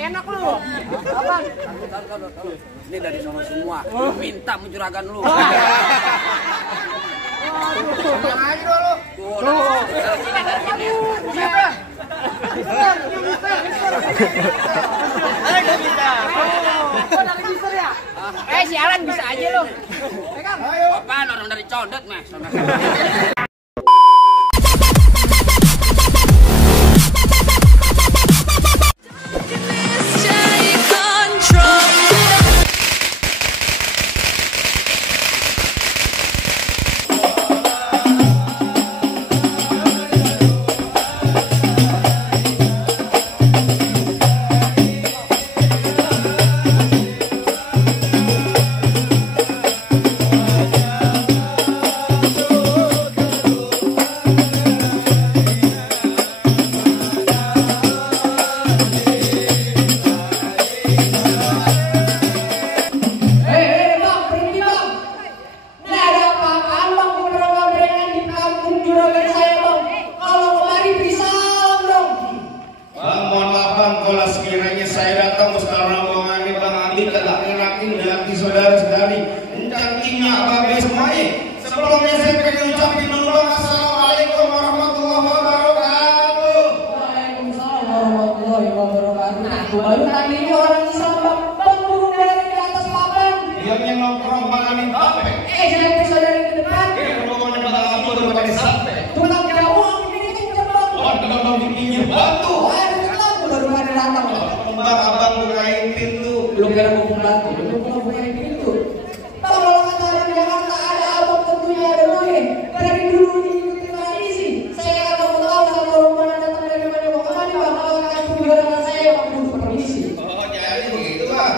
Enak lu. Abang. Ini dari sono semua. Minta mencurahkan lu. Tenang aja dulu. Tuh. Siapa? Mister. Ada bisa. Oh, dari Mister ya? Sialan bisa aja lu. Pegang. Ayo. Apaan orang dari Condet, Mas? Saudara-saudari, encangkingnya babe semuanya. Sebelumnya saya pengen ucapin dulu assalamualaikum warahmatullahi wabarakatuh. Waalaikumsalam warahmatullahi wabarakatuh. Baru tadi ini orang Islam bangun dari atas papan. Yang nongkrong banamin babe. Saya saudari ke depan. Rombongan pada atur pakai sate. Pulang jauh, ini kenceng bang. Oh, kalau di pinggir batu. Baru ada datang. Abang bukain pintu. Belum kira mau batu. Belum bukain pintu. Tahu kalau kata orang Jakarta ada abang tentunya ada noye. Dari dulu diikuti tradisi. Saya kalau tahu sama rombongan datang dari mana mau kemana bang. Kalau akan kebijakan saya bang dulu permisi. Oh, jadi begitu bang.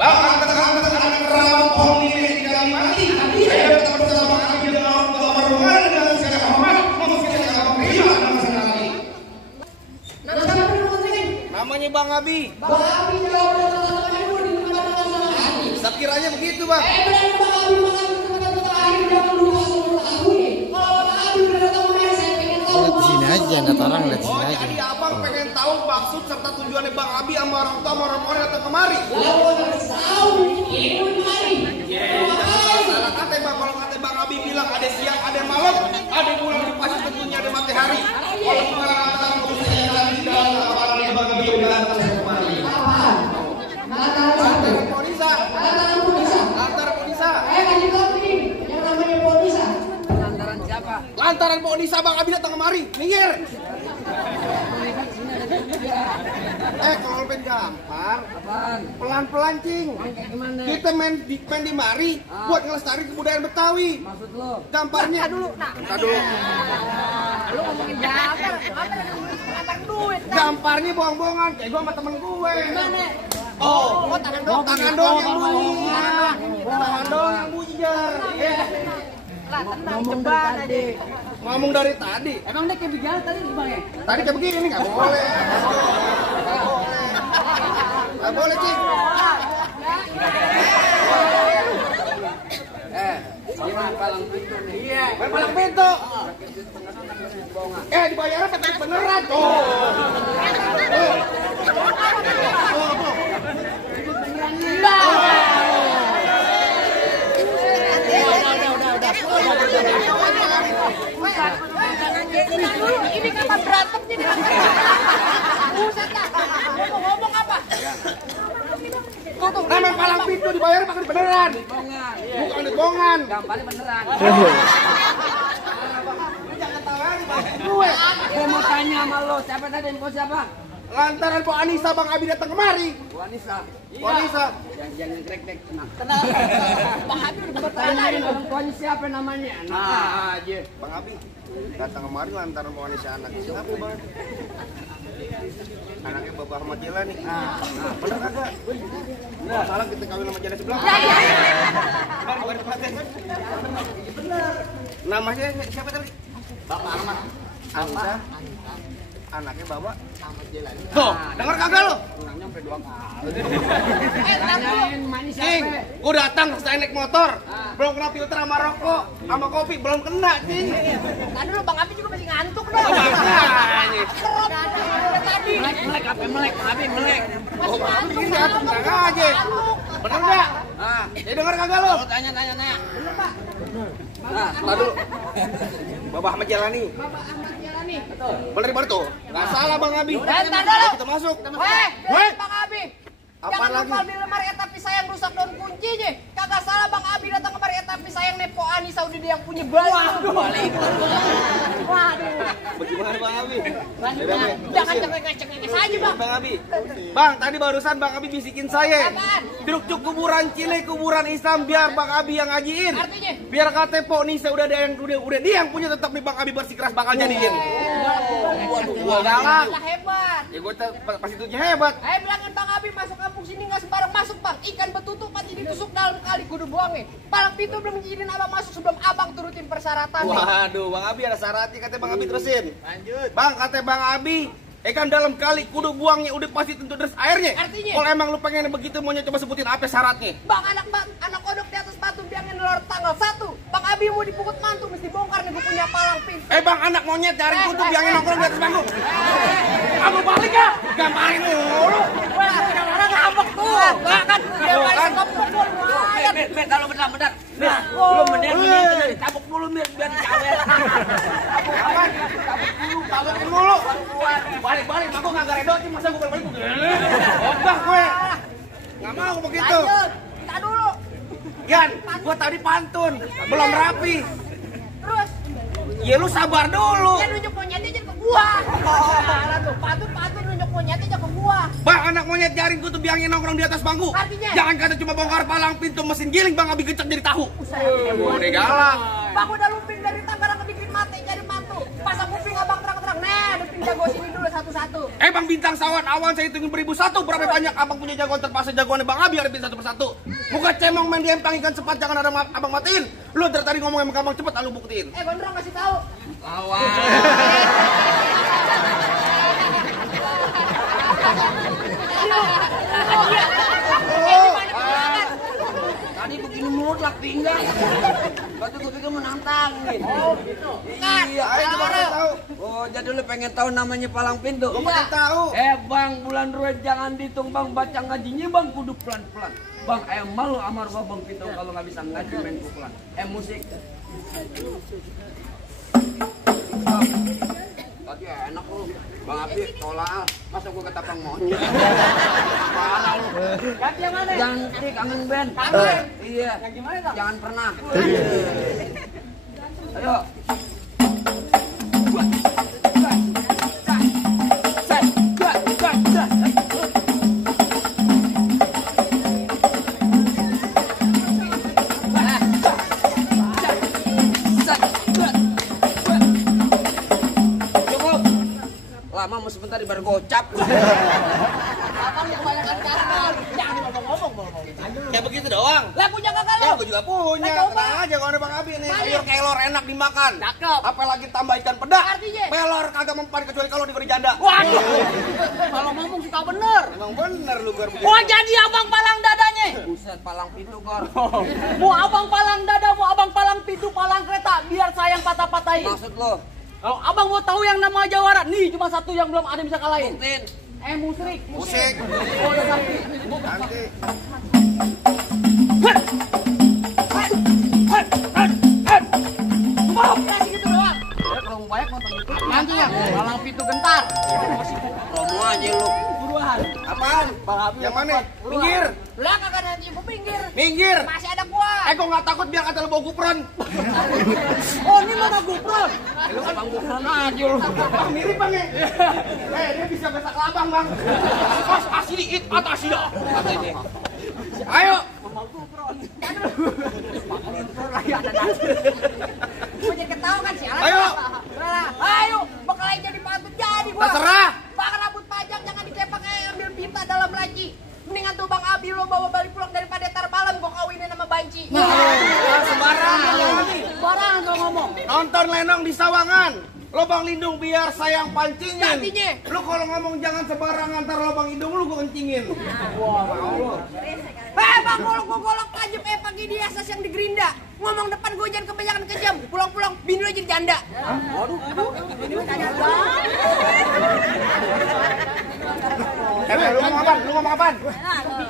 Bang, angkat keramat pohon ini di dalam mati. Saya bertemu sama kami dengan orang tua rombongan dengan segala hormat. Mungkin saya akan terima nama saya lagi. Nama siapa nama saya? Namanya Bang Abi. Bang Abi jawab datang-datang dulu di tempat sama Abi. Sekiranya begitu bang. Berani Bang Abi tempat-tempat akhir jangan lupa sebelum aku ini. Kalau Bang Abi udah datang kemarin saya pengen tahu. Lihat sini aja, lihat orang lihat Oh, sini aja. jadi abang pengen tahu maksud serta tujuannya Bang Abi sama orang tua orang datang kemari. Lalu harus tahu ini kemari. Salah kata bang, kalau kata Bang Abi bilang ada siang, ada malam, ada bulan, ada pasti tentunya ada matahari. Kalau sekarang kalau saya lagi dalam apalagi Bang Abi udah datang kemari. Apaan? Lantaran siapa? Polisa, Lantaran Polisa. lantaran polisa. Kasih tahu ini yang namanya Polisa. Lantaran siapa? Lantaran polisa Bang Abi datang kemari. Minggir. Kalau pengen gampang, Apaan? pelan-pelan cing. Kayak gimana? Kita main di mari buat ngelestari kebudayaan Betawi. Maksud lo? Gambarnya dulu. Bentar dulu. Lu ngomongin gambar, ngantar duit. Gambarnya bohong-bohongan kayak gua sama temen gue. Gimana? Oh, Tangan dong. tangan doang yang bunyi. Tangan doang yang bunyi jar. Lah, tenang ceban aja. Ngomong dari tadi. Emang dia kayak begini tadi gimana ya? Tadi kayak begini nih nggak boleh. Nggak boleh cing. Ini mah palang pintu nih. Iya. Main palang pintu. Dibayarnya pakai beneran. Oh. Ini kapan berantem jadi buset dah. Ngomong apa? Main palang pintu dibayar pakai beneran. Bukan di bohongan. Gambarnya beneran. Jangan tawa nih bang. Gue mau tanya sama lo, siapa tadi info siapa? Lantaran Bu Anissa Bang Abi datang kemari. Bu Anissa. Bu Anissa. Jangan krek-krek, tenang. Bang Habib udah Tanyain orang tuanya siapa namanya? Nah aja. Bang Abi datang kemari lantaran Bu Anissa anak siapa bang? Anaknya Bapak Ahmad Jela nih. Bener kagak? Nggak salah kita kawin sama Jela sebelah. Bener. Namanya siapa tadi? Bapak Ahmad. Anissa. anaknya Bapak Ahmad Jelani. Tuh, denger kagak lo? Kurang nyampe 2 kali. Tanyain manis Cing, gua datang saya naik motor. Belum kena filter sama rokok, sama kopi belum kena, Cing. Tadi lu Bang Abi juga masih ngantuk dong. Tadi. Melek apa melek? Abi melek. Masih ngantuk. Begini atuh kagak aja. Bener enggak? Ah, Ya denger kagak lo? tanya. Bener, Pak. Nah, lalu Bapak Ahmad Jelani. Bapak Ahmad Jelani. Bener tuh. Enggak salah Bang Abi. Bentar dulu. Kita masuk. Weh, Bang Abi. Apaan Jangan lupa lagi? di lemari tapi sayang rusak daun kuncinya. Kagak salah Bang Abi datang ke lemari tapi sayang nepo Anissa udah dia yang punya balik. Waduh. Bagaimana Bang Abi? Jangan cengeng-cengeng saja, Bang. Bang Abi. Bang, tadi barusan Bang Abi bisikin saya. Apaan? Truk kuburan Cile, kuburan Islam biar Bang Abi yang ngajiin. Artinya? Biar kata Pok Nisa udah ada yang udah dia yang punya tetap nih Bang Abi bersikeras bakal jadiin. Gua galak. Lah hebat. Ya gua pasti tujuh hebat. Ayo bilangin Bang Abi masuk kampung sini nggak sembarang masuk Bang. Ikan betutuk pasti ditusuk dalam kali kudu buangnya. Palang pintu belum izinin abang masuk sebelum abang turutin persyaratan. Waduh, Bang Abi ada syaratnya katanya Bang Abi terusin. Lanjut. Bang, kata Bang Abi, kan dalam kali kudu buangnya udah pasti tentu deres airnya. Artinya? Kalau emang lu pengen begitu maunya coba sebutin apa syaratnya. Bang anak kodok di atas batu biangin lor tanggal 1. Bang Abi mau dipukut mantu mesti bongkar nih gue punya palang pintu. Bang, anak monyet cari kutub yang nongkrong di atas bangku. Kamu balik ya? Gamparin mulu. Wah, orang ngambek tuh. Lah kan dia main ngepukul. Mir, kalau benar. Mir, lu mending ditabuk dulu Mir biar dicawer. Tabukin mulu. Balik, aku nggak redotin masa gue balik. Obah gue. Nggak mau begitu. Lanjut. Kita dulu. Yan, gue tadi pantun, belum rapi. Terus Ya lu sabar dulu. dia nunjuk monyetnya aja ke gua. Nah, tuh patut nunjuk monyetnya aja ke gua. Bang, anak monyet jaring kutub yang nongkrong di atas bangku. Artinya? Jangan kata cuma bongkar palang pintu mesin giling, Bang Abi gecek jadi tahu. Udah galak. Bang udah lumping dari Tangerang ke Dikit mati jadi mantu. Pasang kuping abang terang-terang. Nah, duping jago sini dulu satu-satu. Bang Bintang Sawan, awan saya hitungin beribu satu. Berapa banyak abang punya jagoan terpaksa jagoannya Bang Abi harapin satu persatu. Muka cemong main diempang ikan cepat, jangan ada abang matiin. Lu dari tadi ngomong emang gampang cepet, lalu buktiin. Gondrong kasih tahu. Tadi begini mulut lak pinggang. Waktu gue pikir menantang nih. Iya, Ayo coba kasih tahu. Oh, jadi lu pengen tahu namanya palang pintu? Gua pengen tahu. Bang, bulan ruwet jangan dihitung Bang, baca ngajinya Bang kudu pelan-pelan. Bang, malu amar gua Bang Pintu kalau nggak bisa ngaji main pukulan. Musik. Tadi enak lu. Bang Abi, tolak. Masa gua ketapang monyet. Parah lu. Ganti yang mana? Ganti kangen band. Iya. Yang gimana Bang? Jangan pernah. Ayo. Lama mau sebentar di bar gocap. Abang yang kebanyakan kasar. Jangan ngomong-ngomong. Kayak begitu doang. Lah punya kakak Ya lo. gue juga punya. Lah, coba. Tenang aja kalau ada Bang Abi nih. Mana? Sayur kelor enak dimakan. Cakep. Apalagi tambah ikan peda. Artinya? Pelor kagak mempan kecuali kalau diberi janda. Waduh. Kalau ngomong suka bener. Emang bener lu gue begitu. Oh jadi abang palang dadanya. Buset, palang pintu Gor. Mau abang palang dada, mau abang palang pintu, palang kereta, biar sayang patah-patahin. Maksud lo? Kalau abang mau tahu yang nama Jawara, nih cuma satu yang belum ada yang bisa kalahin. Buktiin. Musrik. Musik. Oh, udah ganti. Nanti. Kasih gitu doang. Ya, kalau mau banyak nonton itu. Nanti ya, palang pintu gentar. Promo aja lu. Buruan. Apaan? Yang mana? Minggir. Lah kagak nanti ibu pinggir. Minggir. Masih ada gua. Kok nggak takut biar kata lu bawa gupron? Oh, ini mana gupron? Lu abang gufron aja lu. Bang mirip Bang ya. Dia bisa besak labang Bang. Pas asli it atas dah. Ayo. Gua jadi ketawa kan sialan. Ayo. Ayo, bakal jadi pantun jadi gua. Terserah. Bang rambut panjang jangan dikepak kayak ambil pita dalam laci. Mendingan tuh Bang Abi lo bawa balik pulang daripada tar malam gua kawinin sama Banci. Sembarangan. Sembarangan kalau ngomong. Nonton Lenong di Sawangan. lubang lindung biar sayang pancingin. Gantinya. Lu kalau ngomong jangan sembarangan, ntar lubang hidung lu gua kencingin. Bang, golok aja pakai dia asas yang di Gerinda. Ngomong depan gue jangan kebanyakan kejam. Pulang-pulang bini lo jadi janda. Aduh. Lu ngomong apaan?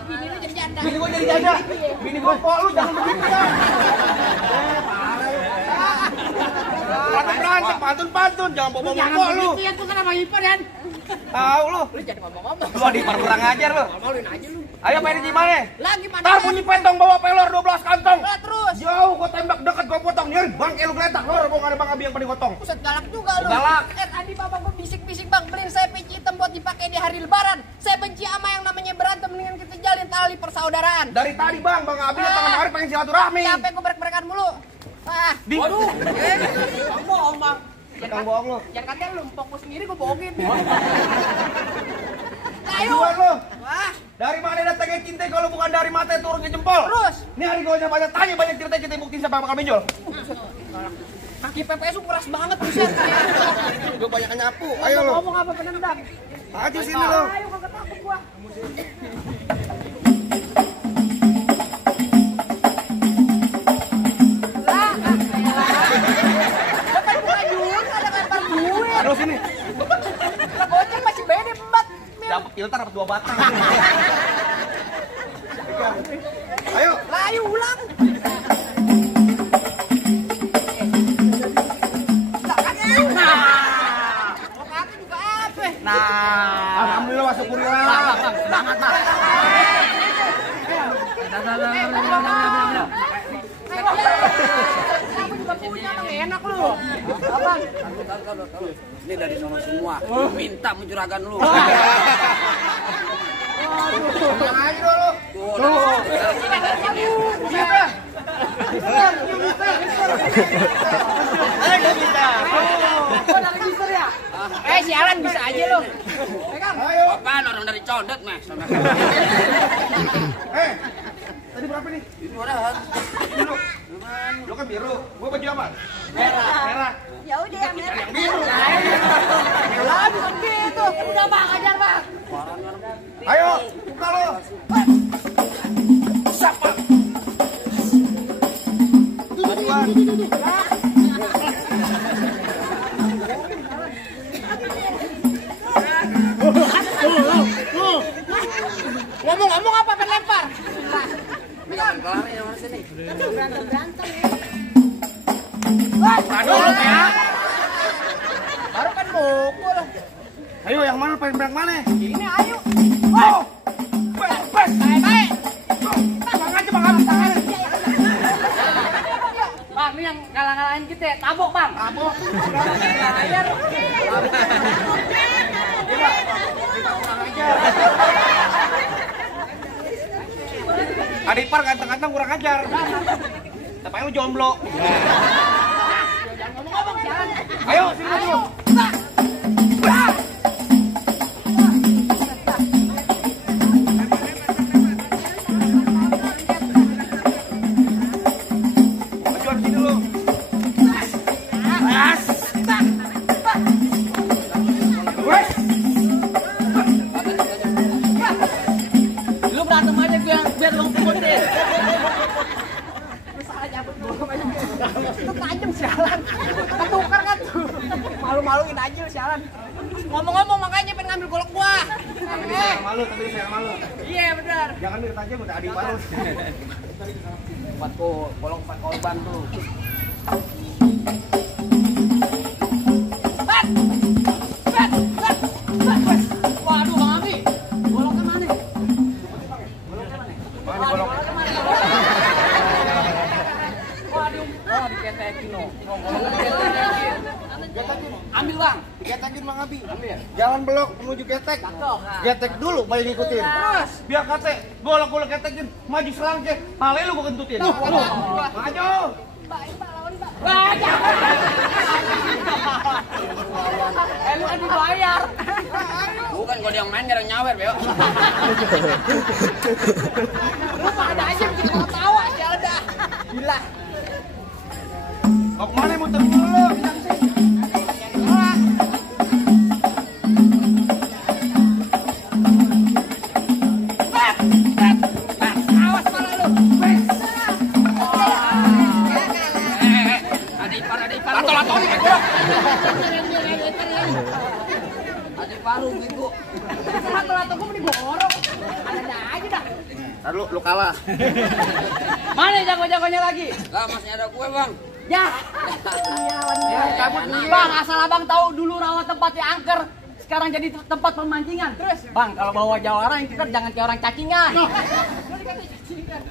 Bini lo jadi janda. Bini gua jadi janda. Bini gua kok lu jangan begitu ya. Pantun, jangan bobo kok lu. Iya tuh kan sama Ipar kan. Tahu lu. Lu jadi ngomong-ngomong. Lu di kurang ajar lu. Maluin aja lu. Ayo main gimana? Lagi mana? Tar bunyi pentong bawa pelor 12 kantong. Lah terus. Jauh gua tembak dekat gua potong. Nih, bangke lu geletak. Lor gua ada Bang Abi yang paling gotong. Buset galak juga lu. Galak. Tadi bapak gua bisik-bisik bang, beliin saya peci hitam buat dipakai di hari lebaran. Saya benci sama yang namanya berantem, mendingan kita jalin tali persaudaraan. Dari tadi Bang Abi datang kemari pengen silaturahmi. Capek gua berek-berekan mulu. Waduh. Bohong bang. Jangan bohong lu. Jangan katanya lu empok gua sendiri gua bohongin. Ayo. Duluan lu. Wah. Dari mana datangnya cinta kalau bukan dari mata turun ke jempol? Terus. Ini hari gua banyak tanya banyak cerita kita buktiin siapa yang bakal benjol. Kaki PPS lu keras banget buset. Gua banyak nyapu. Ayo lu. Ngomong apa penendang? Aja sini lu. Ayo kagak takut gua. Aduh sini. Lah goceng masih beda empat. Dapat filter dapat 2 batang. Ayo. Lah ayo ulang. Nah, alhamdulillah masuk kurila. Semangat, Bang. Aku juga punya bang, enak lu. Abang. Ini dari sono semua. Minta mencurahkan lu. Ayo lu. Tuh. Oh, dari Mister ya? Sialan bisa aja lu. Pegang. Ayo. Apaan orang dari Condet, Mas? Tadi berapa nih? Itu orang. Lu kan biru. Gua baju apa? Merah. Ya udah yang merah. Yang biru. Lah bukan gitu. Udah bang, ajar bang. Ayo, buka lu. Siapa? Bajuan. Ngomong-ngomong apa pengen lempar? Kelar yang mana sini? Berantem. Aduh, lu ya. Baru kan mukul. Ayo, yang mana pengen berang mana? Ini ayo. Oh. Bes. Baik. Bang aja Bang Abi tangan. Bang, ini yang ngalah-ngalahin kita, tabok bang. Tabok. Bayar. Adipar ganteng-ganteng kurang ajar. Tapi lu jomblo. Jangan ngomong-ngomong, jalan. Ayo, sini dulu. Majuan sini dulu. Lu berantem aja biar lu putih. Lu salah jabut bolong aja. Itu tajam sialan. Ketukar kan tuh. Malu-maluin aja lu sialan. Ngomong-ngomong makanya pengen ngambil golok gua. Malu, tapi saya malu. Iya benar. Jangan mirip aja udah Adipar lu. Buat kolong korban tuh. Bat. Waduh Bang Abi. Goloknya mana? Mana golok? Waduh, diketekin loh. Ambil, Bang. Getekin Bang Abi. Ambil ya? Jalan belok menuju getek. Getek dulu baru ngikutin. Terus. Biar kate golok-golok getekin maju selangke. Pale lu gua kentutin. Maju. Lu kan dibayar. Bukan gua yang main gara nyawer, Beo. Lu pada aja bikin ketawa sialan dah. Gila. Mau kemana muter dulu lu? Tony kayak gua. Ada paru gitu. Lato-lato gue mending borok. Ada aja dah. Ntar lu kalah. Mana jago-jagonya lagi? Lah masih ada kue bang. Ya. Iya, cabut dulu. Bang, asal abang tahu dulu rawa tempatnya angker. Sekarang jadi tempat pemancingan. Terus, bang, kalau bawa jawara yang kita jangan kayak orang cacingan.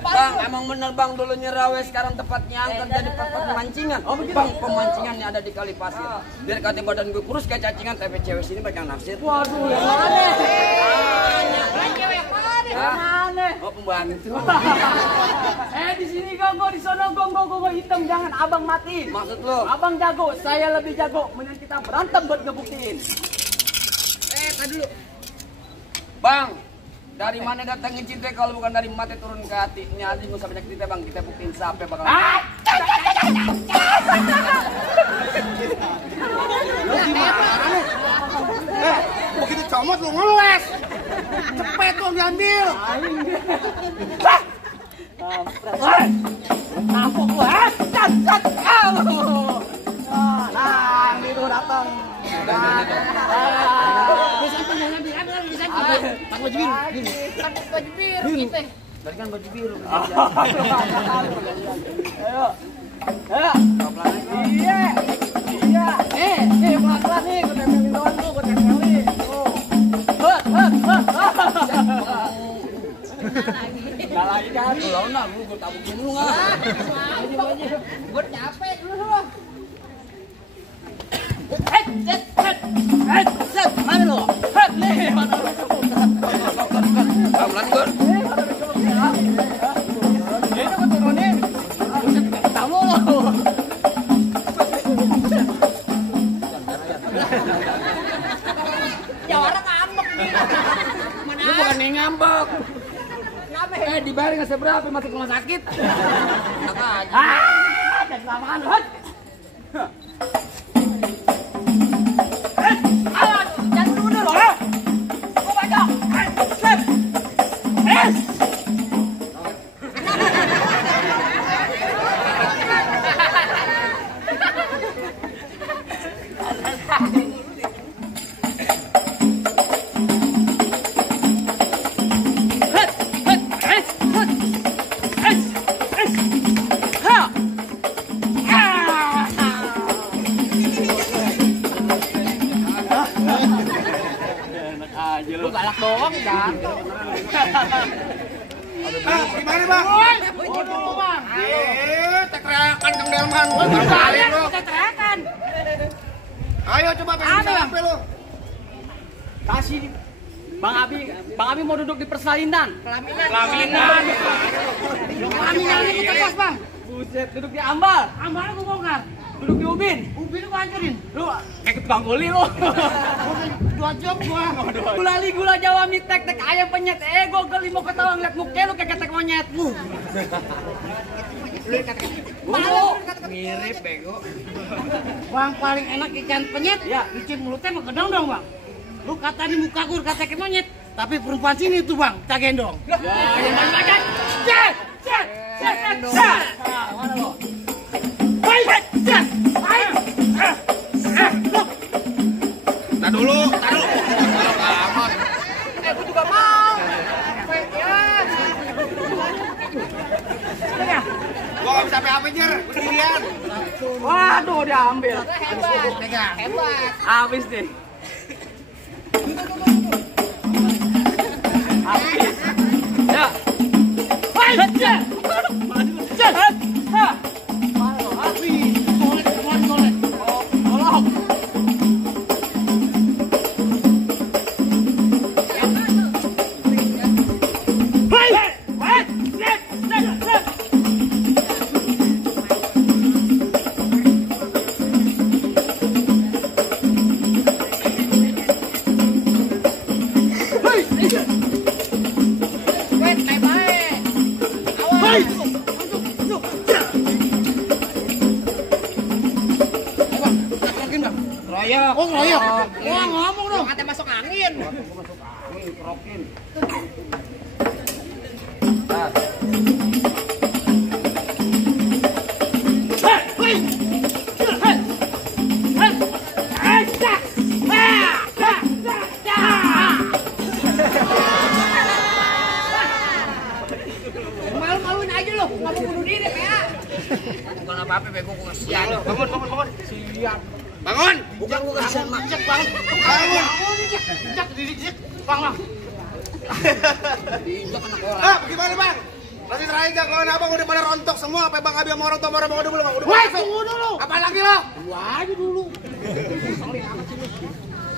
Bang, emang bener bang dulunya rawe sekarang tempatnya angker jadi tempat pemancingan. Oh begitu. Bang, pemancingannya ada di kali pasir. Biar kata badan gue kurus kayak cacingan, tapi cewek sini banyak naksir. Waduh, yang mana? Cewek yang mana? Yang mana? Oh pembantu. Di sini gongo, di sono gongo hitam, jangan abang mati. Maksud lo? Abang jago, saya lebih jago. Mending kita berantem buat ngebuktiin. Tadi dulu. Bang, dari mana datangnya cinta kalau bukan dari mati turun ke hati? Ini Adi nggak usah banyak cerita bang, kita buktiin sampai bakal. Begitu comot lu ngeles. Cepet tuh diambil. Tampuk lu, cat. Nah, itu datang. Pakai baju biru. Tadi kan baju biru. Ayo. Iya. Pelan-pelan nih, gue tempelin doang tuh, gue tempelin. Gak lagi kan? Kalau nak, gue tabukin lu nggak? Gue capek dulu. Mana lu? Nih, mana lu? Pelan gue. Ini gue turunin. Kamu lu. Jawara ngambek nih. Lu bukan yang ngambek. Dibayar nggak seberapa masuk rumah sakit. Enak aja. Dan kelamaan lu. Jangan mundur loh. Gue baca. Lu galak doang kan? Gimana bang? Tekrakan Kang Delman. Balik lu. Tetrakan. Ayo coba pengen sampai lu. Kasih Bang Abi mau duduk di persalinan. Pelaminan. Pelaminan itu terpas Bang. Buset, duduk di ambal. Ambal aku bongkar. Duduk di ubin. Ubin aku hancurin. Lu kayak tukang guli lu. 2 jam gua. Gula Jawa mie tek ayam penyet. Gua geli mau ketawa ngeliat muka lu kayak ketek monyet. Malu. Mirip bego. Bang paling enak ikan penyet. Ya, licin mulutnya mah gedong dong, Bang. Lu kata di muka gua kata kayak monyet, tapi perempuan sini tuh, Bang, cagendong. Ya, yang banyak. Set. Mana lu? Nah dulu. Aku juga mau. Gua nggak bisa apa-apa jer, berdirian. Waduh, diambil. Hebat. Habis deh. Habis. Ya. Oh ngeroyok. Wah, ngomong dong. Katanya masuk angin. Kerokin. bukan apa-apa, bego gua kasihan. Bangun. Siap. Bangun. Bukan gua kasihan, Bang. Cek bang. Bangun. Cek didik bang. Diinjak anak orang. Bagaimana bang? Nanti terakhir gak kawan abang udah pada rontok semua. Apa bang Abi sama orang tua orang udah belum? Udah Woi, masuk. tunggu dulu. Apa lagi lo? Gua aja dulu.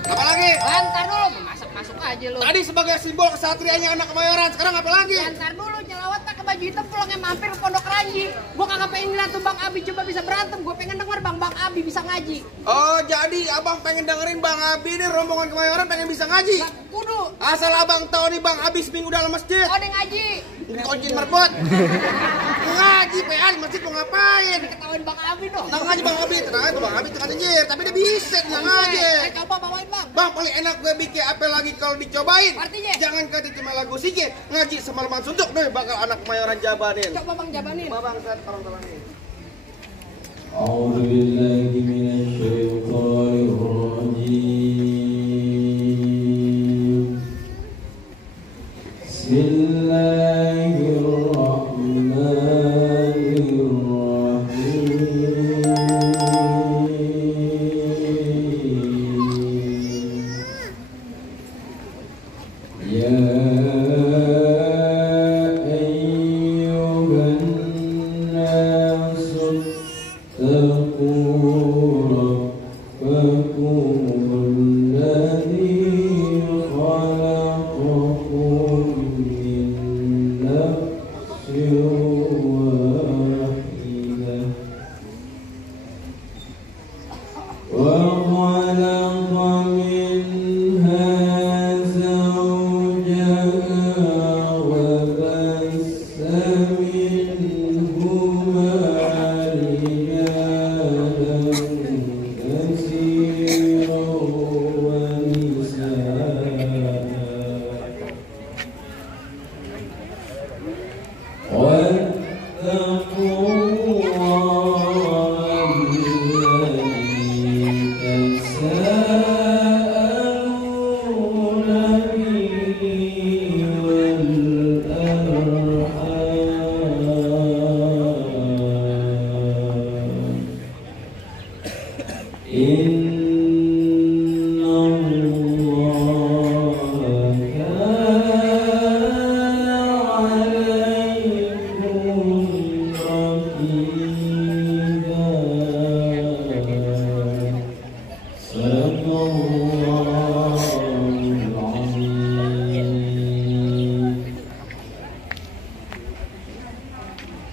Apa lagi? Ntar dulu, masuk aja lu. Tadi sebagai simbol kesatrianya anak Kemayoran, sekarang apa lagi? Ntar dulu, nyelawat pakai baju hitam pulangnya mampir ke Pondok Ranji. Gua kagak pengen lihat tuh Bang Abi coba bisa berantem. Gua pengen denger Bang Abi bisa ngaji. Oh, jadi abang pengen dengerin Bang Abi nih rombongan Kemayoran pengen bisa ngaji. Nah, kudu. Asal abang tahu nih Bang Abi seminggu dalam masjid. Oh, dia ngaji. Dikoncin merbot. Ngaji PA di masjid mau ngapain? Ketahuin Bang Abi dong. Nah ngaji Bang Abi, tenang aja Bang Abi tukang anjir, tapi dia bisa dia ngaji. Coba bawain Bang. Bang paling enak gue bikin apa lagi kalau dicobain. Artinya? Jangan kata cuma lagu sikit, ngaji semalaman suntuk deh bakal anak Kemayoran jabanin. Coba Bang jabanin. Bang saya tolong-tolongin. أعوذ بالله من الشيطان الرجيم بسم الله الرحمن الرحيم يا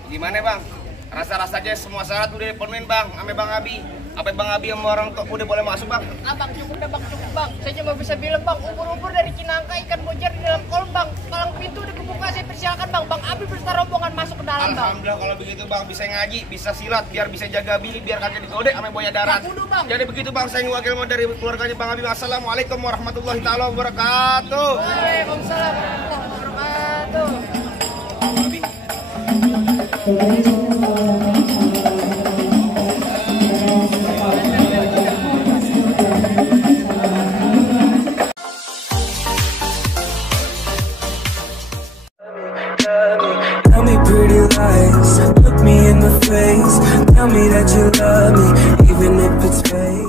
Gimana Bang? Rasa-rasanya semua syarat udah dipenuhin Bang, ame Bang Abi. Apa Bang Abi sama orang tua udah boleh masuk Bang? Abang cukup dah Bang, cukup Bang. Saya cuma bisa bilang Bang, ubur-ubur dari Cinangka ikan bojar di dalam kolam Bang. Palang pintu udah kebuka, saya persilakan Bang. Bang Abi beserta rombongan masuk ke dalam Bang. Alhamdulillah kalau begitu Bang, bisa ngaji, bisa silat, biar bisa jaga bili, biar kagak digodek sama buaya darat. Ya, kudu, Bang. Jadi begitu Bang, saya wakil dari keluarganya Bang Abi. Assalamualaikum warahmatullahi taala wabarakatuh. Waalaikumsalam warahmatullahi wabarakatuh. Tell me pretty lies, look me in the face. Tell me that you love me,